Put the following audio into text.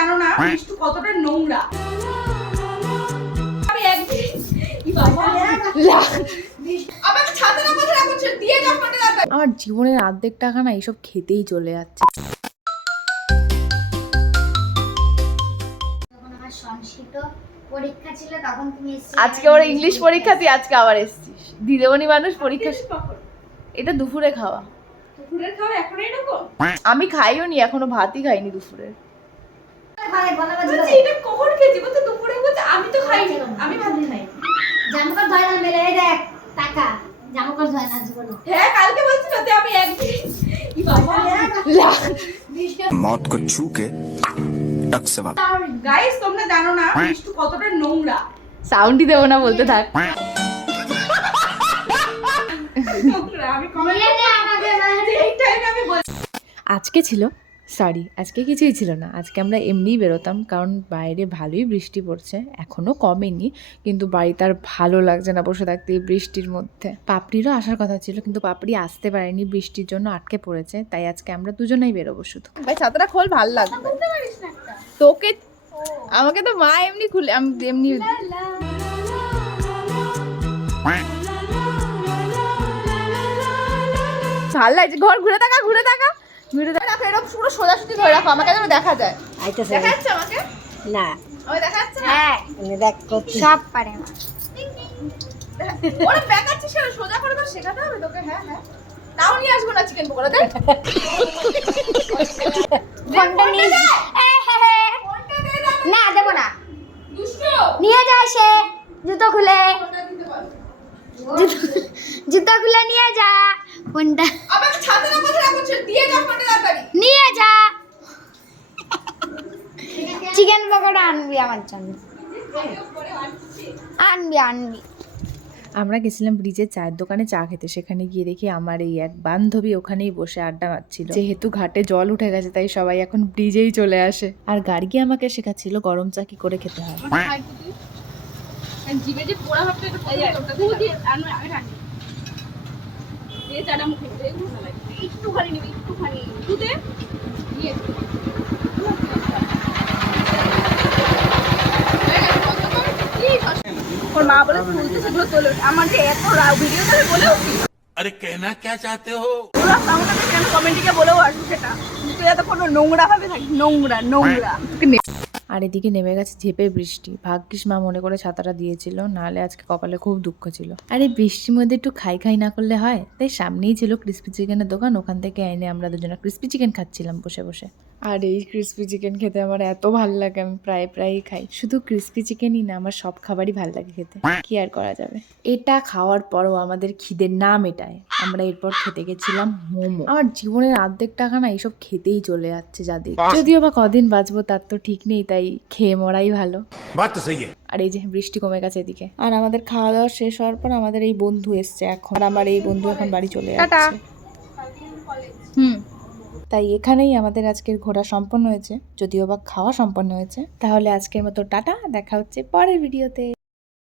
জানো না মিষ্টু কতটা নোংরা। আমি একদিন আমাকে ছাতা না কথা রাখছ দিয়ে দাও ফোনটা দাও। আমার জীবনের অর্ধেক টাকা না এইসব খেতেই চলে যাচ্ছে। পরীক্ষা ছিল তখন তুমি আজকে ওর ইংলিশ পরীক্ষা, তুই আজকে আবার এসেছিস। দিদিমণি মানুষ পরীক্ষা। এটা দুপুরে খাওয়া। দুপুরের খাওয়া এখনই এরকম? আমি খাইও নি, এখনো ভাতই খাইনি দুপুরে। এটা কখন খেয়েছি বলতে দুপুরে বলতে আমি তো খাইনি, আমি ভাত খাই। জামুকর ধয় না মেলে এই দেখ টাকা জামুকর ধয় না জীবন। হ্যাঁ কালকে বলছিল যে আমি একদিন কি বাবা मौत को छू के टक से वापस। গাইস তোমরা জানো না মিষ্টু কতটা নোংরা। সাউন্ডই দেবো না, বলতে থাক। নোংরা আমি কমেন্ট এই টাইমে আমি আজকে কিছুই ছিল না। আজকে আমরা এমনিই বেরোতাম, কারণ বাইরে ভালোই বৃষ্টি পড়ছে, এখনো কমেনি, কিন্তু বাড়িতে আর ভালো লাগছে না বসে থাকতে এই বৃষ্টির মধ্যে। পাপড়িরও আসার কথা ছিল, কিন্তু পাপড়ি আসতে পারেনি, বৃষ্টির জন্য আটকে পড়েছে। তাই আজকে আমরা দুজনেই বেরোবো শুধু। ভাই ছাতাটা খোল, ভাল লাগবে তোকে। আমাকে তো মা এমনি খুলে, আমি এমনি ভাল লাগছে। ঘর ঘুরে থাকা এরকম পুরো সোজাসুজি ধরে রাখো, আমাকে যেন দেখা যায়। দেখা যাচ্ছে আমাকে? না আমি দেখা যাচ্ছে না? হ্যাঁ দেখ সব পারে ওরা দেখাচ্ছিস কেন? সোজা করে তো শেখাতে হবে তোকে। হ্যাঁ হ্যাঁ, তাও নিয়ে আসবো না চিকেন পকোড়া। দেখ ফোনটা নিয়ে ফোনটা দে না। না দেবো না, দুষ্ট নিয়ে যায় সে জুতো খুলে ফোনটা দিতে পারো। জুতো খুলে নিয়ে যা ফোনটা আমাকে ছাতা না কথা রাখছ দিয়ে দাও ফোনটা তাড়াতাড়ি। নিয়ে যা চিকেন পকোড়া আনবি আমার জন্য, আনবি আমরা গেছিলাম ব্রিজের চায়ের দোকানে চা খেতে। সেখানে গিয়ে দেখি আমার এই এক বান্ধবী ওখানেই বসে আড্ডা মারছিল। যেহেতু ঘাটে জল উঠে গেছে, তাই সবাই এখন ব্রিজেই চলে আসে। আর গার্গী আমাকে শেখাচ্ছিল গরম চা কি করে খেতে হয়। জিভে যে পোড়া ভাবটা একটু আমি রাখি এই চাটা মুখে দে, ভালো লাগে একটুখানি নিবি, একটুখানি দুধে দিয়ে ওর মা বলে তুলতে সেগুলো তোলে। আমাকে এত ভিডিও করে বলেও अरे कहना क्या चाहते हो? ওরা আমাকে কেন কমেন্টে বলেও আসবে সেটা, তুই এত কোনো নোংরা ভাবে থাকিস, নোংরা। আর এদিকে নেমে গেছে ঝেপে বৃষ্টি। ভাগ্যিস মা মনে করে ছাতাটা দিয়েছিল, নাহলে আজকে কপালে খুব দুঃখ ছিল। আর এই বৃষ্টির মধ্যে একটু খাই না করলে হয়, তাই সামনেই ছিল ক্রিস্পি চিকেনের দোকান, ওখান থেকে এনে আমরা দুজনে ক্রিস্পি চিকেন খাচ্ছিলাম বসে বসে। আর এই ক্রিস্পি চিকেন খেতে আমার এত ভাল লাগে, আমি প্রায়ই খাই। শুধু ক্রিস্পি চিকেনই না, আমার সব খাবারই ভাল লাগে খেতে, কি আর করা যাবে। এটা খাওয়ার পরও আমাদের খিদের না মেটায়, আমরা এরপর খেতে গেছিলাম মোমো। আমার জীবনের অর্ধেক টাকা না এইসব খেতেই চলে যাচ্ছে, যাদের যদিও বা কদিন বাঁচবো তার তো ঠিক নেই, তাই খেয়ে মরাই ভালো। बात तो सही है। আর এই যে বৃষ্টি কমে গেছে এদিকে। আর আমাদের খাওয়া দাওয়া শেষ হওয়ার পর আমাদের এই বন্ধু এসছে এখন, আর আমার এই বন্ধু এখন বাড়ি চলে যাচ্ছে। তাই এখানেই আমাদের আজকের ঘোরা সম্পন্ন হয়েছে, যদিও বা খাওয়া সম্পন্ন হয়েছে। তাহলে আজকের মতো টাটা, দেখা হচ্ছে পরের ভিডিওতে।